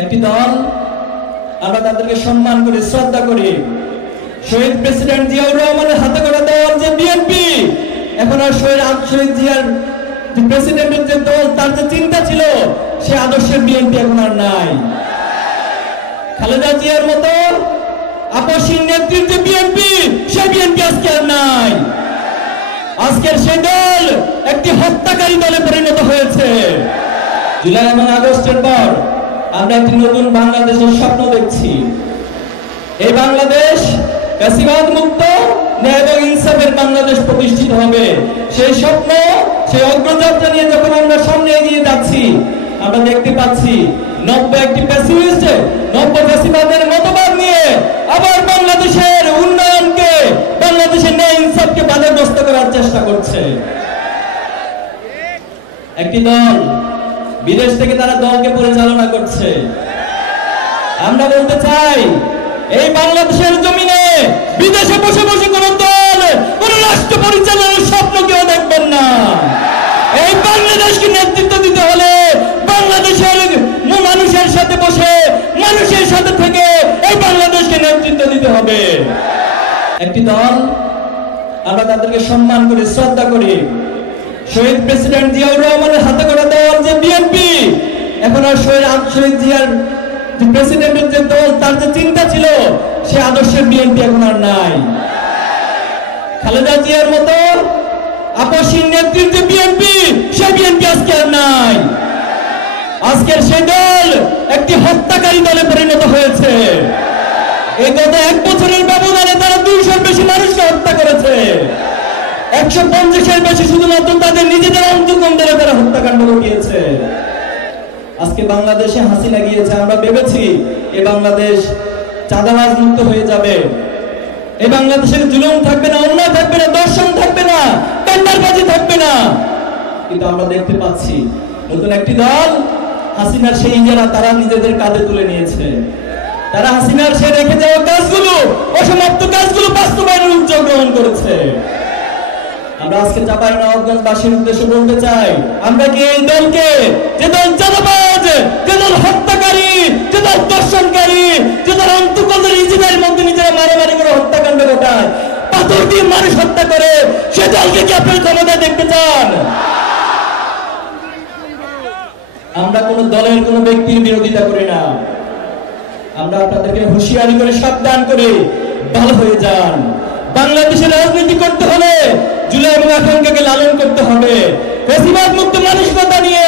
একটি দল, আমরা তাদেরকে সম্মান করি, শ্রদ্ধা করি। শহীদ প্রেসিডেন্ট জিয়াউর রহমানের হাতে গড়া দল যে বিএনপি, এখন আর শহীদ জিয়ার প্রেসিডেন্টের যে দল, তার যে চিন্তা ছিল, সে আদর্শের বিএনপি এখন আর নাই। খালেদা জিয়ার মতো আপসহীন নেত্রীর যে বিএনপি, সেই বিএনপি আজকে আর নাই। আজকের সেই দল একটি হত্যাকারী দলে পরিণত হয়েছে। জুলাই এবং আগস্টের পর আমরা একটি নতুন বাংলাদেশের স্বপ্ন দেখছি। এই বাংলাদেশ ফ্যাসিবাদ মুক্ত, ন্যায় এবং ইনসাফের বাংলাদেশ প্রতিষ্ঠিত হবে। সেই স্বপ্ন, সেই অগ্রযাত্রা নিয়ে যখন আমরা সামনে এগিয়ে যাচ্ছি, আমরা দেখতে পাচ্ছি নব্য একটি ফ্যাসিস্ট, নব্য ফ্যাসিবাদের মতবাদ নিয়ে আবার বাংলাদেশের উন্নয়নকে, বাংলাদেশের ন্যায় ইনসাফকে বাধাগ্রস্ত করার চেষ্টা করছে। একটি দল, বিদেশ থেকে তারা দলকে পরিচালনা করছে। আমরা বলতে চাই, এই বাংলাদেশের জমিনে বিদেশে বসে বসে কোন দল, কোন রাষ্ট্র পরিচালনার স্বপ্ন কেউ দেখবেন না। এই বাংলাদেশকে নেতৃত্ব দিতে হলে বাংলাদেশের মানুষের সাথে বসে, মানুষের সাথে থেকে এই বাংলাদেশকে নেতৃত্ব দিতে হবে। একটি দল, আমরা তাদেরকে সম্মান করি, শ্রদ্ধা করি। শহীদ প্রেসিডেন্ট জিয়াউর রহমানের হাতে গড়া দল যে বিএনপি, এখন আর শহীদ জিয়ার প্রেসিডেন্টের যে দল, তার যে চিন্তা ছিল, সে আদর্শের বিএনপি এখন আর নাই। খালেদা জিয়ার মতো আপসহীন নেত্রীর যে বিএনপি, সেই বিএনপি আজকে আর নাই। আজকের সেই দল একটি হত্যাকারী দলে পরিণত হয়েছে। এই গত 1 বছরের ব্যবধানে তারা 200-র বেশি মানুষকে হত্যা করেছে। 150-এর বেশি শুধুমাত্র তাদের নিজেদের অন্তর্কন্দরে তারা হত্যাকাণ্ড ঘটিয়েছে। আজকে বাংলাদেশে হাসিনা গিয়েছে, আমরা ভেবেছি এই বাংলাদেশ চাঁদাবাজ মুক্ত হয়ে যাবে, এই বাংলাদেশের জুলুম থাকবে না, অন্যায় থাকবে না, দর্শন থাকবে না, টেন্ডারবাজি থাকবে না। কিন্তু আমরা দেখতে পাচ্ছি নতুন একটি দল, হাসিনার সেই ইজারা তারা নিজেদের কাঁধে তুলে নিয়েছে। তারা হাসিনার সে রেখে যাওয়া কাজগুলো, অসমাপ্ত কাজগুলো বাস্তবায়নের উদ্যোগ গ্রহণ করেছে। আমরা আজকে চাঁপাইনবাবগঞ্জবাসীর উদ্দেশ্যে বলতে চাই, আমরা কি এই দলকে, যে দল চাঁদাবাজ, যে দল হত্যাকারী, যে দল দর্শনকারী, যে দল অন্তঃকলদের নিজেদের মধ্যে নিজেরা মারামারি করে হত্যাকাণ্ড ঘটায়, পাথর দিয়ে মানুষ হত্যা করে, সে দলকে কি আপনার ক্ষমতায় দেখতে চান? আমরা কোন দলের, কোন ব্যক্তির বিরোধিতা করি না। আমরা আপনাদেরকে হুঁশিয়ারি করে সাবধান করে ভালো হয়ে যান। বাংলাদেশের রাজনীতি করতে হলে জুলাই এবং আকাঙ্ক্ষাকে লালন করতে হবে। ফ্যাসিবাদ মুক্ত মানসিকতা নিয়ে,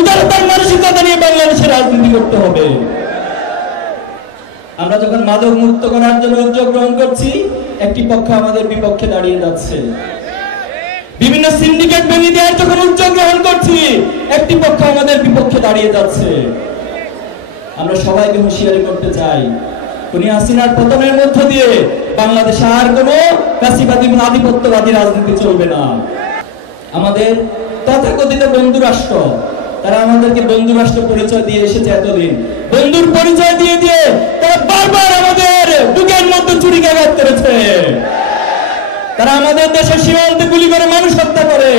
উদারতার মানসিকতা নিয়ে বাংলাদেশের রাজনীতি করতে হবে। আমরা যখন মাদক মুক্ত করার জন্য উদ্যোগ গ্রহণ করছি, একটি পক্ষ আমাদের বিপক্ষে দাঁড়িয়ে যাচ্ছে। বিভিন্ন সিন্ডিকেট ভেঙে দেওয়ার যখন উদ্যোগ গ্রহণ করছি, একটি পক্ষ আমাদের বিপক্ষে দাঁড়িয়ে যাচ্ছে। আমরা সবাইকে হুঁশিয়ারি করতে চাই, খুনি হাসিনার পতনের মধ্য দিয়ে বাংলাদেশে আর কোন ফ্যাসিবাদী এবং আধিপত্যবাদী রাজনীতি চলবে না। আমাদের তথাকথিত বন্ধু রাষ্ট্র, তারা আমাদেরকে বন্ধু রাষ্ট্র পরিচয় দিয়ে এসেছে এতদিন। বন্ধুর পরিচয় দিয়ে দিয়ে তারা বারবার আমাদের বুকের মধ্যে ছুরিকাঘাত করেছে। তারা আমাদের দেশের সীমান্তে গুলি করে মানুষ হত্যা করে,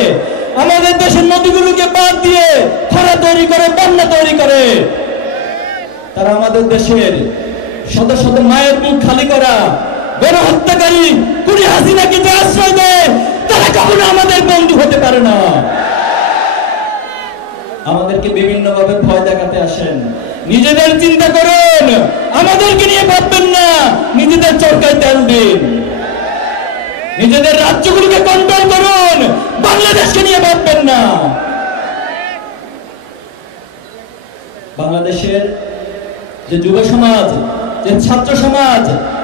আমাদের দেশের নদীগুলোকে বাদ দিয়ে খরা তৈরি করে, বন্যা তৈরি করে। তারা আমাদের দেশের শত শত মায়ের মুখ খালি করা গণহত্যাকারী খুনি হাসিনাকে যে আশ্রয় দেয়, তারা কখনো আমাদের বন্ধু হতে পারে না। আমাদেরকে বিভিন্ন ভাবে ভয় দেখাতে আসেন। নিজেদের চিন্তা করুন, আমাদেরকে নিয়ে ভাববেন না। নিজেদের চরকায় তেল দিন, নিজেদের রাজ্যগুলোকে কন্ট্রোল করুন, বাংলাদেশকে নিয়ে ভাববেন না। বাংলাদেশের যে যুব সমাজ, যে ছাত্র সমাজ,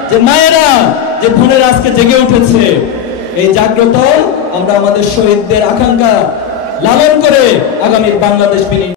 যে মায়েরা, যে বোনেরা আজকে জেগে উঠেছে, এই জাগ্রত আমরা আমাদের শহীদদের আকাঙ্ক্ষা লালন করে আগামী বাংলাদেশ